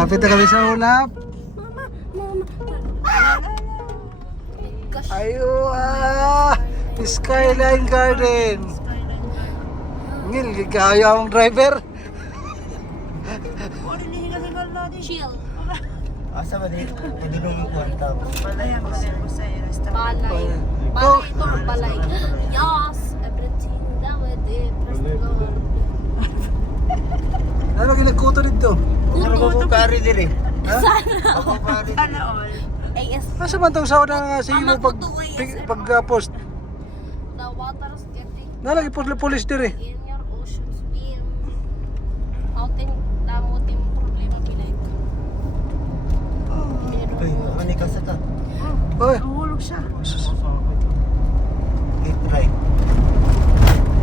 Malapit na kami sa ulap. Ayo Skyline Garden. Ngil, gigaya ang driver. Chill. Asa ba dito? Pwede nung kuwanta. Balay ang balay mo sa restaurant. Balay. Balay ito ang balay. Yes, everything that we did. Ano ginagkuto dito? Ano ba po kari diri? Sana. Ako kari. Sana all. AS. Asa man tong sauna nga sige mo pag post. The water is getting Nalagi pulis diri. in your ocean's beam. Outing damo tim problema pilay ka. Uy, mani ka sa ka. Oy. Nahulog siya. Keep right.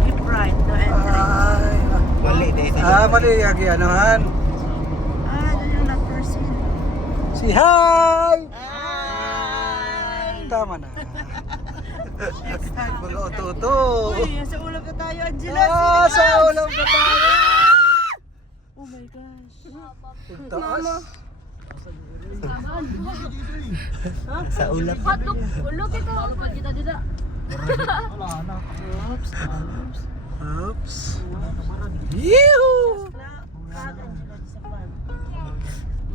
Keep right. No entry. Ay. Mali dahil Mali agi anuhan. Doon yung na-person. Si hi. Tama na. Next time. Mga oto-oto. Uy, sa ulap na tayo, Angela. Sa ulam na tayo. Oh my gosh. Taas. sa ulap. Look, look ito. Look kita dida. Oops. Oops. Oops. Yee-hoo!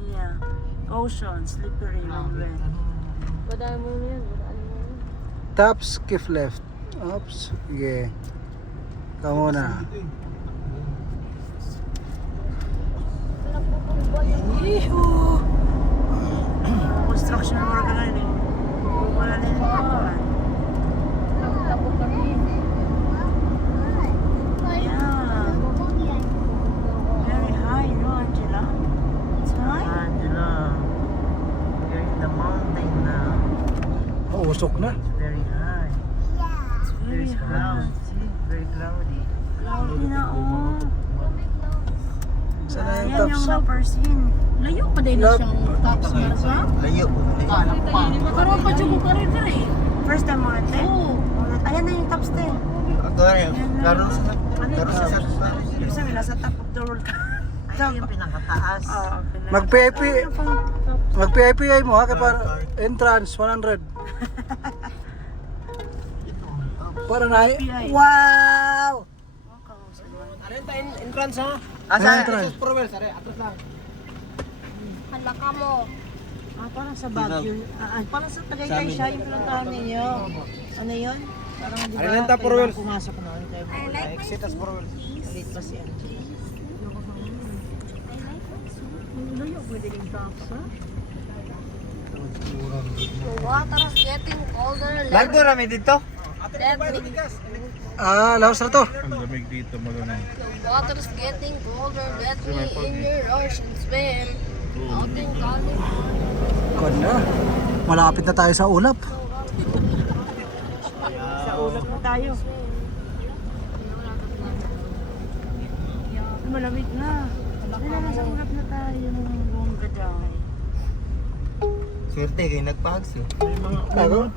Yeah. Ocean, slippery, wet. Badaan mo yan. Badaan mo yan. Top skiff left. Oops. Sige. Kamu na. Yee-hoo! Construction mo rin ka eh. Wala na yung pagkawan. Tapos kami. Yeah. Very high, no, Angela? It's high? Angela, you're in the mountain now. Oh, usok na. It's very high. It's very There's high. clouds. See? Very cloudy. Cloudy na, oh. Sana yung Yan tops. yung na-person. Layo pa din Love. siyang tapos marka. Layo. Karoon pa dyan mo ka rin rin. First time mo ate? Oo. Ayan na yung top step. Ako rin. Karoon sa Ibig sabihin, nasa top of the world ka. Ay, yung pinakataas. Oo, Mag-PIP. Ayun yung pang- Mag-PIPI mo ha, kaya para entrance 100. Para na wow! Entrance ha? Entrance. Hala ka mo. Parang sa Baguio. Parang sa Tagaytay siya yung pinuntahan ninyo. Ano yun? Parang di ba kailangan pumasok noon? Kaya I like my Exit as for late pa si Angela. The water is getting colder. Largo rami dito? Deadly. Laos na to. Ang lamig dito malamig. The water is getting colder. Get me in your ocean swim. Outing calling. Kuwan na. Malapit na tayo sa ulap. Sa ulap na tayo. Malamig na. Nasa ulap na tayo. Bongga dyan. Swerte kayo nagpagso. Tago?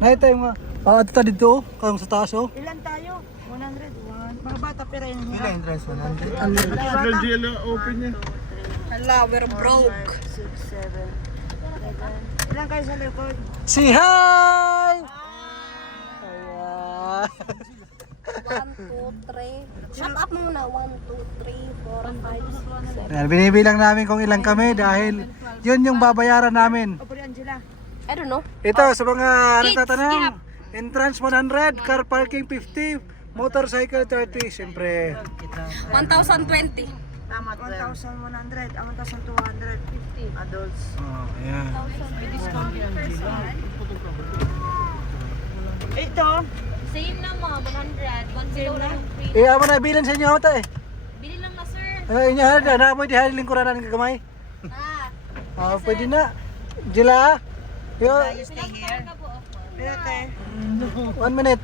Nakita yung mga ato ta dito, kayong sa taas oh. Ilan tayo? 101. Mga bata pero yun. Ilang entrance 100? Ano? Tagal GL open niya. Hala, we're broke. 6, 7, 8. Ilan kayo sa likod? Si hi! Ayan. 1, 2, 3. Shut up muna. 1, 2, 3, 4, 5, 6, 7. Ayan, binibilang namin kung ilang kami dahil yun yung babayaran namin. O, pwede Angela. I don't know. Ito sa mga Kids, nagtatanong, entrance 100, car parking 50, motorcycle 30, siyempre. 1,020. Tama, 1,100. 1,250. Adults. Oh, ayan. Ito. Same na mga 100. 1 below lang yung free. Iya mo na bilan sa inyo ata eh. Bili lang na sir. Ay, inyo hada na mo di halin lingkuran ng kamay. Ah. Pwede na. Jila. Yo, Stay here. Pwede te. 1 minute.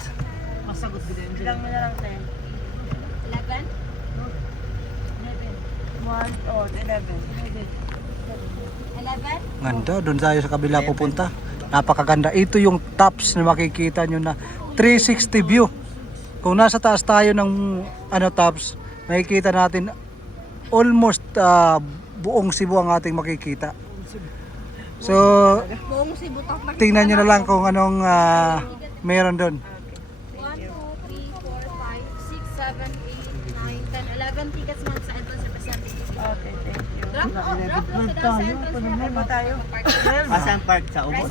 Bilang mo na lang 10. 11? 1, oh, 11. 11? Ganda, doon tayo sa kabila pupunta. Napakaganda. Ito yung tops na makikita nyo na 360 view. Kung nasa taas tayo ng tops, makikita natin almost buong Cebu ang ating makikita. So, Buong Cebu to. tingnan nyo na lang kung anong meron doon. 1, 2, 3, 4, 5, 6, 7, 8, 9, 10, 11 tickets man sa entrance representative. Okay, thank you. Drop sa entrance Ba tayo? Pasang park sa ubos.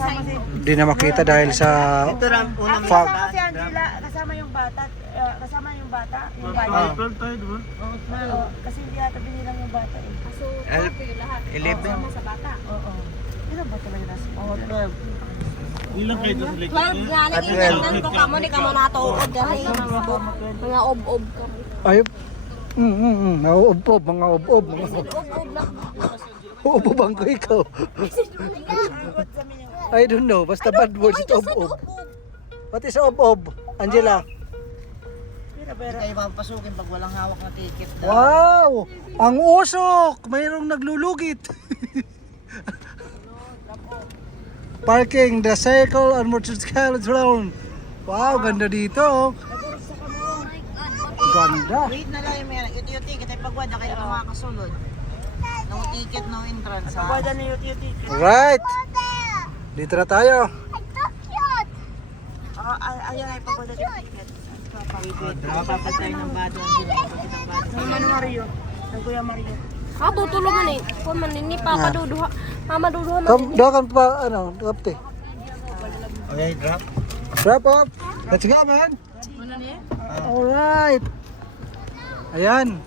Di na makita dahil sa Ito lang unang fog. Kasama si Angela, kasama yung bata. Kasama yung bata. Yung bata. Oh. 12 tayo, di ba? Oo, kasi hindi yata binilang yung bata eh. So, 12 kayo lahat. 11. Sama sa bata. Oo. Ilan ba talaga nasa? Oo, 12. Ilang kayo doon sa lake? 12 nga, nag-intend ko kamo, di ka mo natuod dahil mga ob-ob ka. Ay, nauubob, mga ubob, mga Ob-ob na. ubob ang ko ikaw. I don't know, basta bad words ito ubob. What is ubob? Angela? Pero kayo papasukin pag walang hawak na ticket daw. Wow! Ang usok! Mayroong naglulugit. Parking, the circle and motorcycle zone. Wow, ganda dito. Ganda. Wait na lang yung may yung ticket ay pagwada kayo ng mga kasulod. No ticket, no entrance. Pagwada na yung ticket. Right. Dito na tayo. Ayun ay pagwada yung ticket. Papapatay ng bado. Ano Mario? Ng Kuya Mario. Tutulungan eh. Kung manini, papaduduha. Mamaduduha man. Doon pa, ano, kapte. Okay, drop. Wrap up. Let's go, man. Alright. Ayan.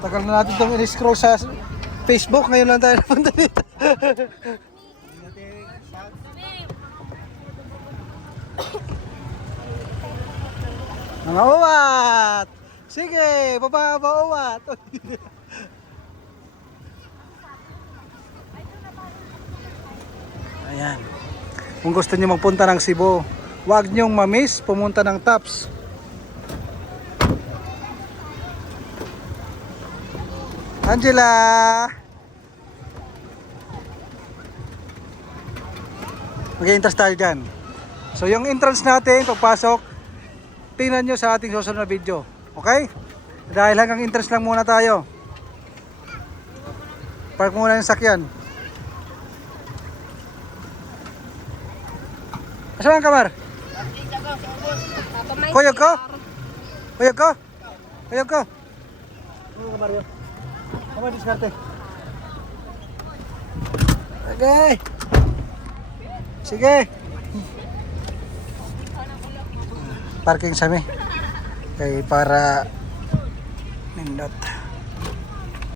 Tagal na natin itong in-scroll sa Facebook. Ngayon lang tayo napunta dito. Mga uwat! Sige, baba uwat! Ayan. Kung gusto niyo magpunta ng Cebu, huwag niyong ma-miss pumunta ng Tops. Angela! Mag-i-entrance tayo dyan. So yung entrance natin, pagpasok, tingnan nyo sa ating susunod na video. Okay? Dahil hanggang entrance lang muna tayo. Park muna yung sakyan. Asan ang kamar? Kuyog ko? Kuyog ko? Kuyog ko? Ano kamar yun? Kamar diskarte. Okay. Sige. Parking sa mi. Kay para nindot.